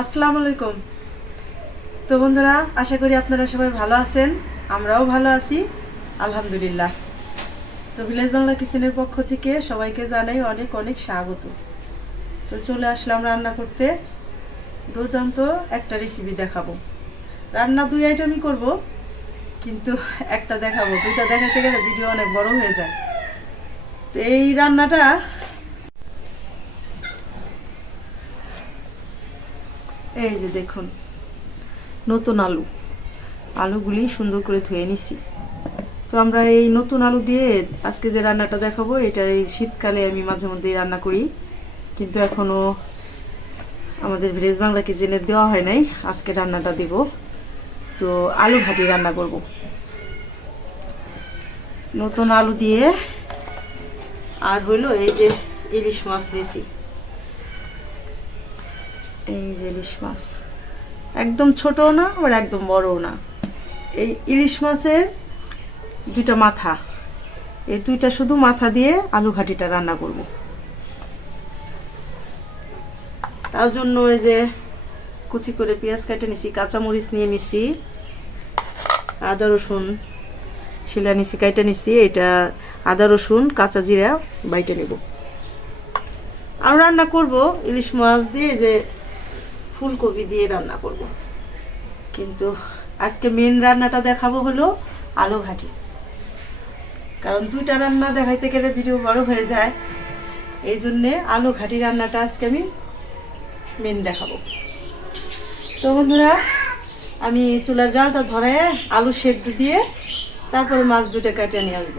আসসালামু আলাইকুম। তো বন্ধুরা, আশা করি আপনারা সবাই ভালো আছেন, আমরাও ভালো আছি, আলহামদুলিল্লাহ। তো ভিলেজ বাংলা কিচেনের পক্ষ থেকে সবাইকে জানাই অনেক অনেক স্বাগত। তো চলে আসলাম রান্না করতে। দুর্দান্ত একটা রেসিপি দেখাবো। রান্না দুই আইটেমই করব, কিন্তু একটা দেখাবো। দুইটা দেখাতে গেলে ভিডিও অনেক বড় হয়ে যায়। তো এই রান্নাটা এই যে দেখুন, নতুন আলু। আলুগুলি সুন্দর করে ধুয়ে নিছি। তো আমরা এই নতুন আলু দিয়ে আজকে যে রান্নাটা দেখাবো, এটা এই শীতকালে আমি মাঝে মধ্যেই রান্না করি। কিন্তু এখনও আমাদের ভেজ বাংলা কিচেনে দেওয়া হয় নাই, আজকে রান্নাটা দেব। তো আলু ভাটি রান্না করব। নতুন আলু দিয়ে আর হইল এই যে ইলিশ মাছ দিয়েছি এই যে ইলিশ মাছ। একদম ছোটও না, আবার একদম বড়ও না। এই ইলিশ মাছের দুইটা মাথা। এই দুইটা শুধু মাথা দিয়ে আলু ঘাটিটা রান্না করব। তার জন্য এই যে কুচি করে পেঁয়াজ কেটে নিছি, কাঁচামরিচ নিয়ে নিছি, আদা, রসুন ছিলা নিছি কাইটা নিছি এটা আদা, রসুন, কাঁচা জিরা বাইটে নেব। আর রান্না করব, ইলিশ মাছ দিয়ে যে ফুলকপি দিয়ে রান্না করব। কিন্তু আজকে মেন রান্নাটা দেখাবো হলো আলু ঘাটি কারণ দুইটা রান্না দেখাইতে গেলে ভিডিও বড় হয়ে যায়। এই জন্যে আলু ঘাটি রান্নাটা আজকে আমি মেন দেখাবো। তো বন্ধুরা, আমি চুলার জালটা ধরে আলু সেদ্ধ দিয়ে তারপরে মাছ দুটো কেটে নিয়ে আসব।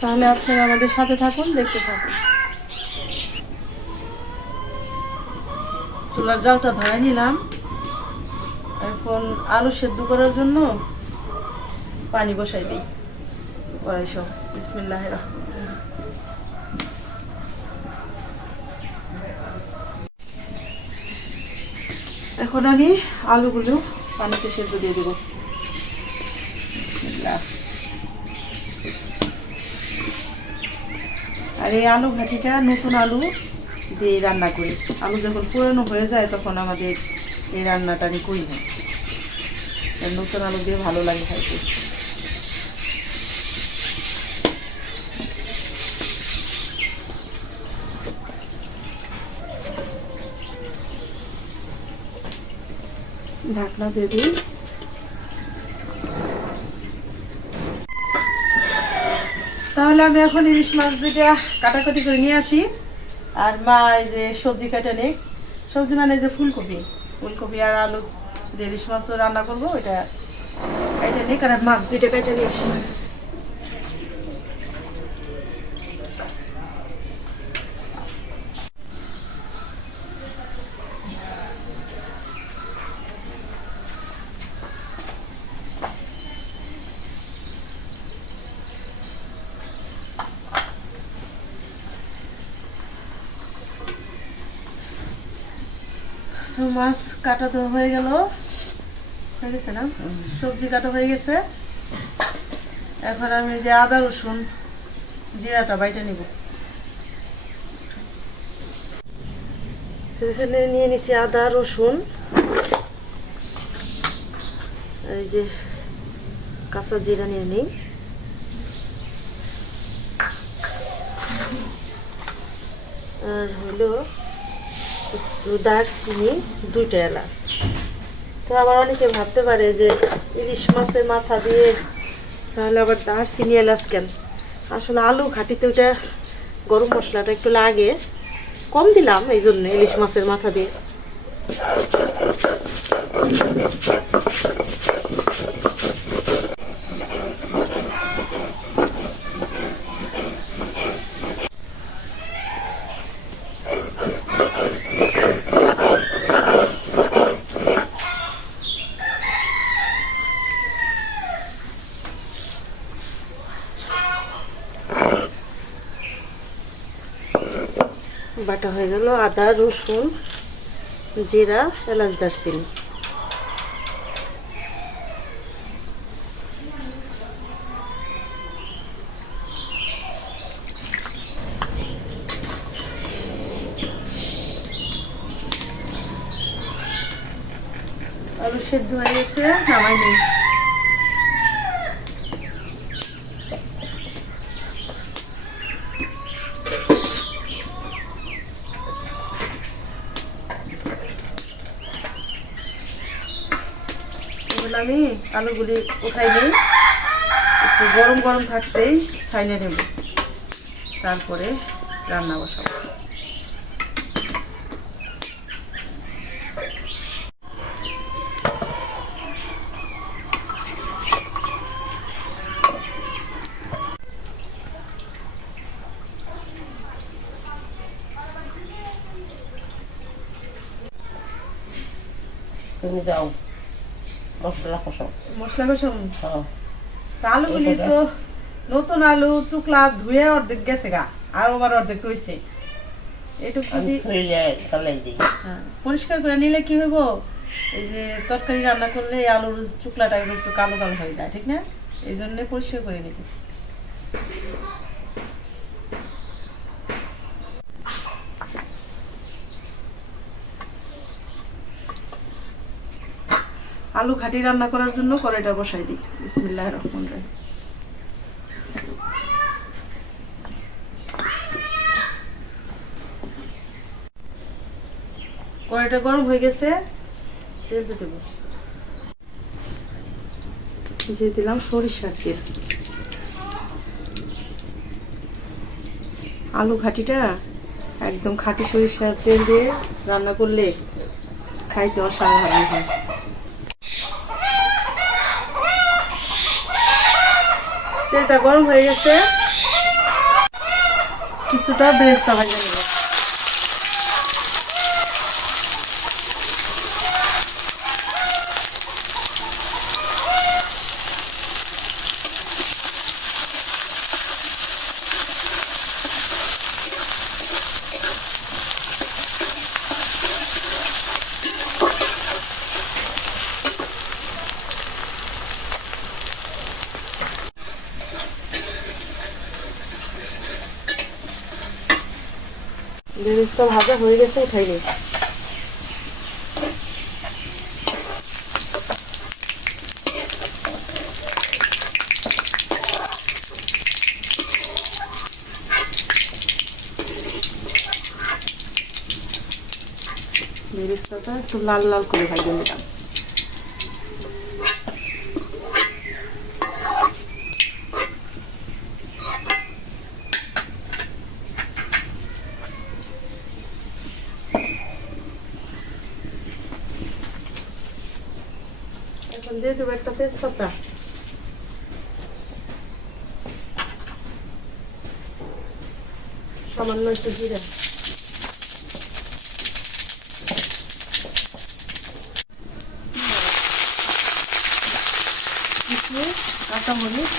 তাহলে আপনারা আমাদের সাথে থাকুন, দেখতে থাকুন। চুলার জালটা ধরে নিলাম। এখন আলু সেদ্ধ করার জন্য পানি বসাই দিই। কড়াই সব। বিসমিল্লাহ এখন আমি আলুগুলো পানিতে সেদ্ধ দিয়ে দেবো। আর এই আলু ঘাটিটা নতুন আলু দিয়ে রান্না করি। আলু যখন পুরনো হয়ে যায়, তখন আমাদের এই রান্নাটা আমি করি না। নতুন আলু দিয়ে ভালো লাগে খাইতে। ঢাকনা দিয়ে দিই। তাহলে আমি এখন ইলিশ মাছ দুইটা কাটাকাটি করে নিয়ে আসি। আর মা এই যে সবজি কেটে নিক সবজি মানে যে ফুলকপি। ফুলকপি আর আলু ইলিশ মাছও রান্না করব, ওইটা এটা নেই আর মাছ দুইটা কেটে নিয়ে আসি। মাছ কাটা তো হয়ে গেল। হয়ে গেছে না? সবজি কাটা হয়ে গেছে। এখন আমি যে আদা, রসুন, জিরাটা বাইটা নিব। এখানে নিয়ে নিছি আদা, রসুন। এই যে কাঁচা জিরা নিয়ে নিই। আর হলো একটু দারচিনি দুইটা এলাচ। তো আবার অনেকে ভাবতে পারে যে ইলিশ মাছের মাথা দিয়ে, তাহলে আবার দারচিনি এলাচ কেন? আসলে আলু ঘাটিতে ওইটা গরম মশলাটা একটু লাগে, কম দিলাম এই জন্য ইলিশ মাছের মাথা দিয়ে। বাটা হয়ে গেল আদা রসুন জিরা এলাচ দারচিনি। আলু সেদ্ধ হয়ে গেছে নামাই নেই এগুলো আমি আলুগুলি উঠাই নিই। একটু গরম গরম থাকতেই ছাইনে নেব। তারপরে রান্না বসাবো। যাও। মশলা কষাও। মশলা কষাও? হ্যাঁ। তা আলুগুলি তো নতুন আলু চুকলা ধুয়ে অর্ধেক গেছে গা আর আবার অর্ধেক রয়েছে এটুক যদি হ্যাঁ, পরিষ্কার করে নিলে কি হইব? এই যে তরকারি রান্না করলে আলুর চুকলাটা একটু কালো কালো হয়ে যায় ঠিক না? এই জন্য পরিষ্কার করে নিতেছি। আলু ঘাটি রান্না করার জন্য কড়াইটা বসাই দিই। বিসমিল্লাহ রহমান রহিম। কড়াইটা গরম হয়ে গেছে, তেল দেবো। দিয়ে দিলাম সরিষার তেল। আলু ঘাটিটা একদম খাঁটি সরিষার তেল দিয়ে রান্না করলে খাইতে অসাধারণ হয়। তেলটা গরম হয়ে গেছে। কিছুটা বেরেস্তা ভাজা নেব বেরেস্তা ভাজা গেছে উঠাই নেই বেরেস্তাটা একটু লাল লাল করে ভাজে নিলাম এখন দিয়ে দেবো একটা তেজপাতা সামান্য একটু জিরা কাঁচামরিচ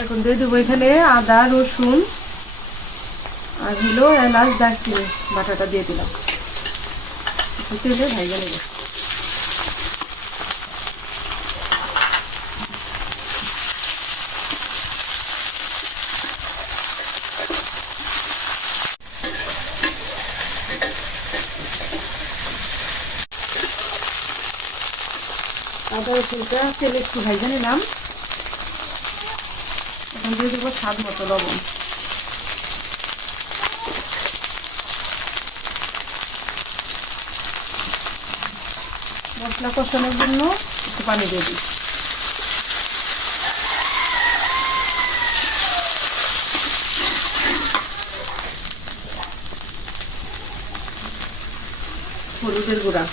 এখন দিয়ে দেবো এখানে আদা, রসুন আর হলো এলাচ, দারচিনি, বাটাটা দিয়ে দিলাম। তেলে ভাইজা নেবে। আদা, রসুনটা তেলে একটু ভাইজা নিলাম। এখন দিয়ে দেবো স্বাদ মতো লবণ। মশলা কষানোর জন্য একটু পানি দিয়ে দিই। হলুদের গুঁড়া।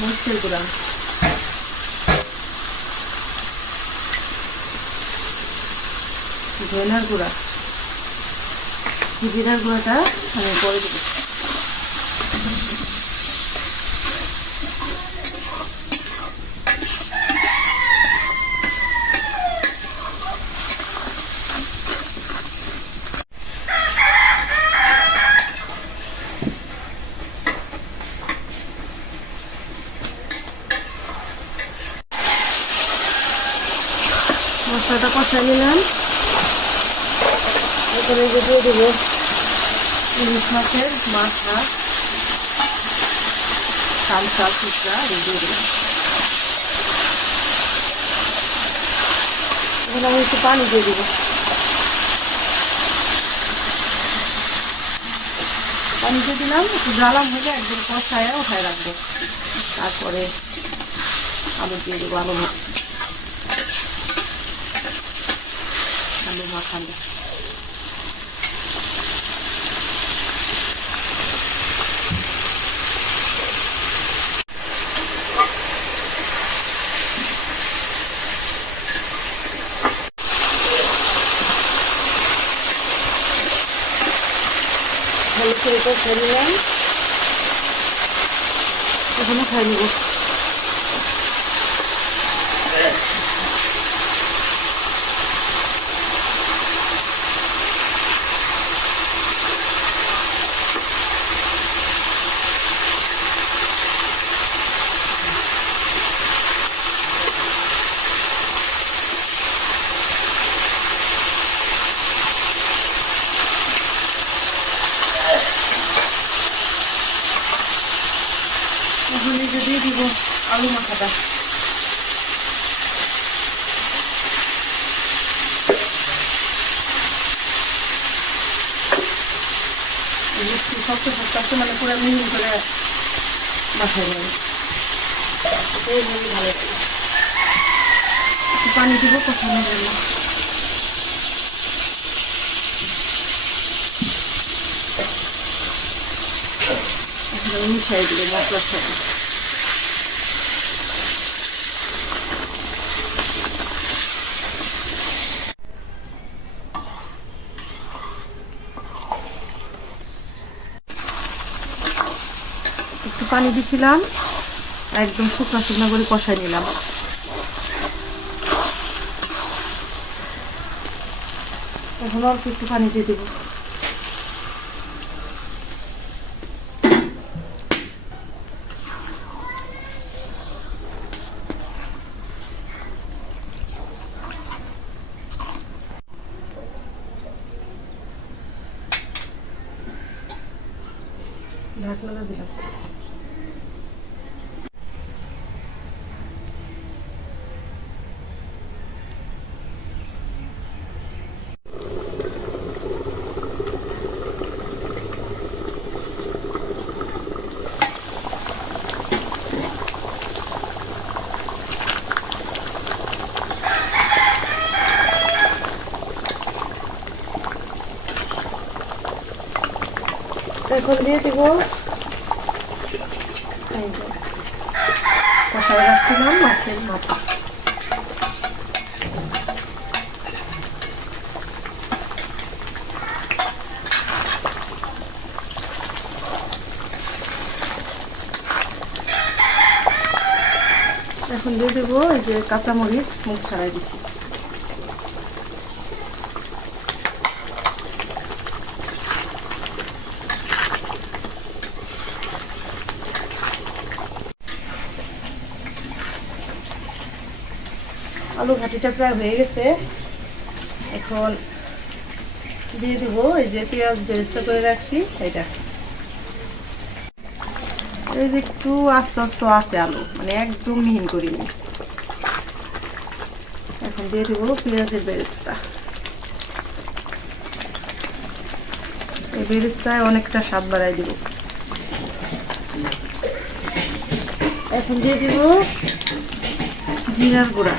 মরিচের গুঁড়া। ধনার গুঁড়া। জিরার গুঁড়াটা আমি পরে দেবো মশলাটা কষাই নিলাম এরপরে এই যে দিয়ে দেবো ইলিশ মাছের মাথা কালকা টুকরা দিয়ে দিলাম এখন আমি একটু পানি দিয়ে দেবো। পানি দিয়ে দিলাম, একটু জ্বালাম হলে একদম কষায় উঠায় রাখব। তারপরে আলু দিয়ে দেবো, আলু আলু মাখানো ভালো করে নিলাম। এখনও খাই এখন এই যে দিয়ে দিব আলু মাখাটা মিষ্টি শক্ত শক্ত মানে পুরো মিহিন করে মাখাই যাবে এইভাবে ভালো পানি দিব কষানোর জন্য মিশাই দিল মশলার সাথে একটু পানি দিছিলাম একদম শুকনো শুকনো করে কষাই নিলাম। এখন অল্প একটু পানি দিয়ে দেবো ঢাকনাটা দিলাম এখন দিয়ে দিব? এই যে। কষায় রাখছিলাম, মাছের মাথা। এখন দিয়ে দেবো যে কাঁচামরিচ মুখ ছাড়াই দিছি। আলু ঘাটিটা প্রায় হয়ে গেছে। এখন দিয়ে দিব, এই যে পেঁয়াজ বেরেস্তা করে রাখছি, এটা। এই যে একটু আস্তে আস্তে আছে আলু মানে একদম মিহিন করিনি। এখন দিয়ে দিব পেঁয়াজের বেরেস্তা। এই বেরেস্তায় অনেকটা স্বাদ বাড়াই দিব। এখন দিয়ে দিব জিরার গুঁড়া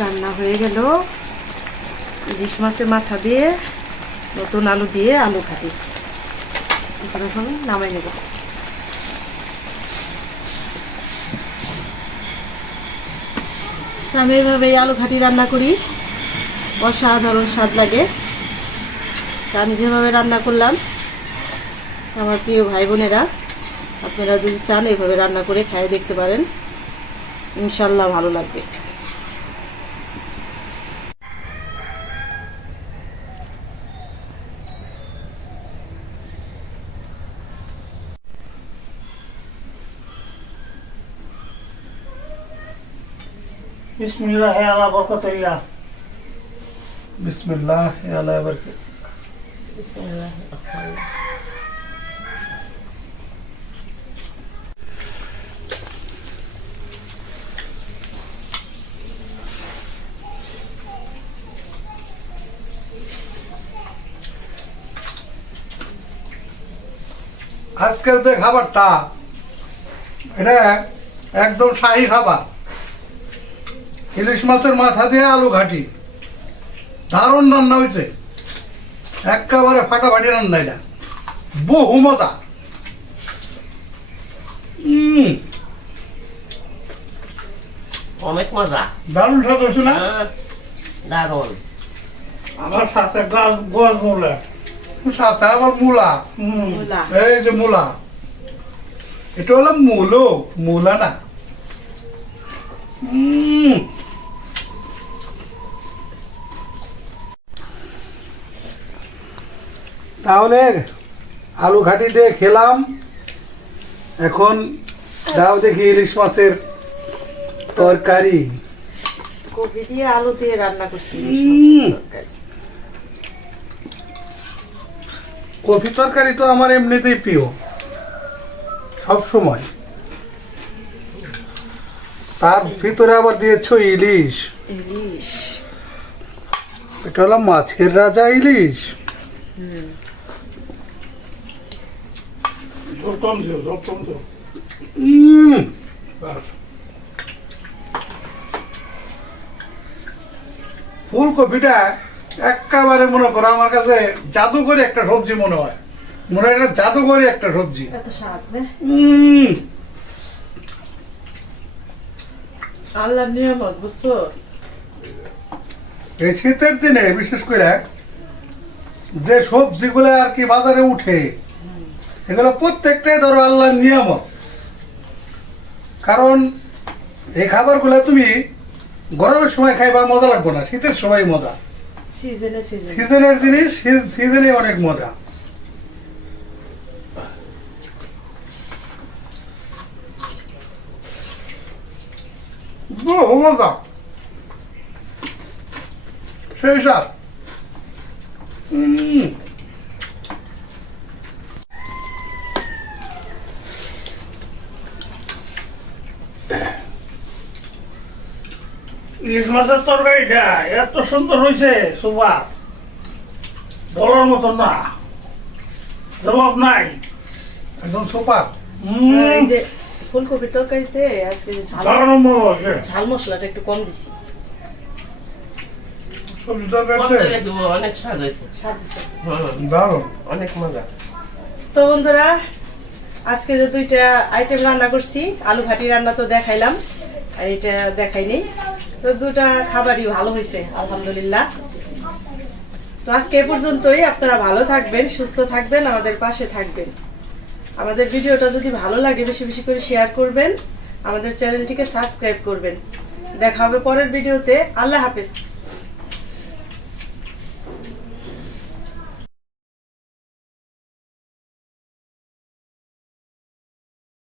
রান্না হয়ে গেল। ইলিশ মাছের মাথা দিয়ে নতুন আলু দিয়ে আলু খাটি এখন নামাই নেব। আমি এইভাবে এই আলু খাটি রান্না করি। অসাধারণ স্বাদ লাগে। তা আমি যেভাবে রান্না করলাম, আমার প্রিয় ভাই বোনেরা, আপনারা যদি চান এভাবে রান্না করে খাইয়ে দেখতে পারেন, ইনশাল্লাহ ভালো লাগবে। বিসমিল্লাহ আলা বরকতিল্লাহ বিসমিল্লাহ আল্লাহ বরকত আজকের যে খাবারটা এটা একদম শাহী খাবার ইলিশ মাছের মাথা দিয়ে আলু ঘাটি। দারুণ রান্না হয়েছে একেবারে ফাটাফাটি রান্না এটা। বহু মজা। অনেক মজা। দারুণ স্বাদ হয়েছে না? হ্যাঁ, দারুণ। আমার সাথে গাছ গোয়াল মূলা। সাথে আবার মূলা। হুম মূলা। এই যে মূলা। এটা হলো মূলো। মূলা না। উম। তাহলে আলু ঘাটি দিয়ে খেলাম। এখন দাও দেখি ইলিশ মাছের তরকারি। কপি দিয়ে আলু দিয়ে রান্না করছি। মাছের তরকারি। তো আমার এমনিতেই প্রিয় সব সময়। তার ভিতরে আবার দিয়েছ ইলিশ। ইলিশ। এটা হলো মাছের রাজা ইলিশ। ঝোল কম দিও উম, ব্যাস। ফুলকপিটা একেবারে মনে করো আমার কাছে একটা সবজি মনে হয়। মনে হয় এটা একটা সবজি। এত স্বাদ না উম, আল্লাহ নিয়ামত বুঝছ? এই শীতের দিনে বিশেষ করে যে সবজিগুলো আর কি বাজারে উঠে এগুলো প্রত্যেকটাই ধরো আল্লাহর নিয়ামত। কারণ এই খাবারগুলো তুমি গরমের সময় খাইবা মজা লাগবে না শীতের সময় মজা। সিজনে সিজনে সিজনের জিনিস সিজনে অনেক মজা। বহু মজা। সেই উম ইলিশ মাছের তরকারিটা এত সুন্দর হয়েছে সুপার বলার মতো না। জবাব নাই। একদম সুপার। হুম এই যে ফুলকপির তরকারিতে আজকে ঝাল চার নম্বর আছে। ঝাল মশলাটা একটু কম দিছি। সবজি তরকারিতে? অনেক স্বাদ হয়েছে। স্বাদ হয়েছে। দারুণ। অনেক মজা। তো বন্ধুরা আজকে যে দুইটা আইটেম রান্না করছি আলু ভাটি রান্না তো দেখাইলাম আর এটা দেখাইনি তো দুটা খাবারই ভালো হয়েছে, আলহামদুলিল্লাহ। তো আজকে এ পর্যন্তই, আপনারা ভালো থাকবেন, সুস্থ থাকবেন, আমাদের পাশে থাকবেন। আমাদের ভিডিওটা যদি ভালো লাগে, বেশি বেশি করে শেয়ার করবেন, আমাদের চ্যানেলটিকে সাবস্ক্রাইব করবেন। দেখা হবে পরের ভিডিওতে, আল্লাহ হাফেজ।